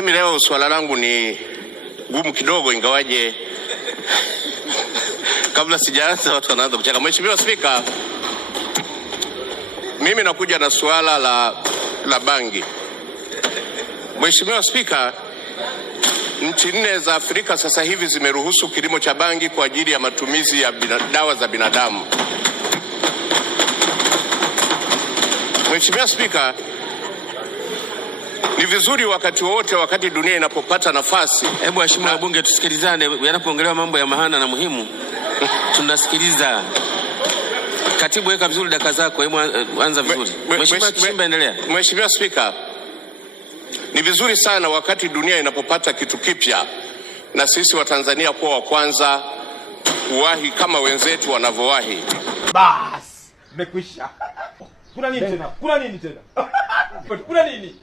Mimi leo swala langu ni gumu kidogo, ingawaje kabla sijaanza watu wanaanza kucheka. Mheshimiwa Spika, mimi nakuja na swala la bangi. Mheshimiwa Spika, nchi 4 za Afrika sasa hivi zimeruhusu kilimo cha bangi kwa ajili ya matumizi ya dawa za binadamu. Mheshimiwa Spika, ni vizuri wakati wote, wakati dunia inapopata nafasi. Hebu waheshimiwa wabunge tusikilizane, yanapoongelewa mambo ya maana na muhimu tunasikiliza. Katibu, weka vizuri dakika zako, hebu anza vizuri. Mheshimiwa Kishimba, endelea. Mheshimiwa Spika, ni vizuri sana wakati dunia inapopata kitu kipya na sisi wa Tanzania kuwa wa kwanza kuwahi kama wenzetu wanavyowahi. Bas, mmekwisha. Kuna nini tena? Kuna nini tena? Kuna nini?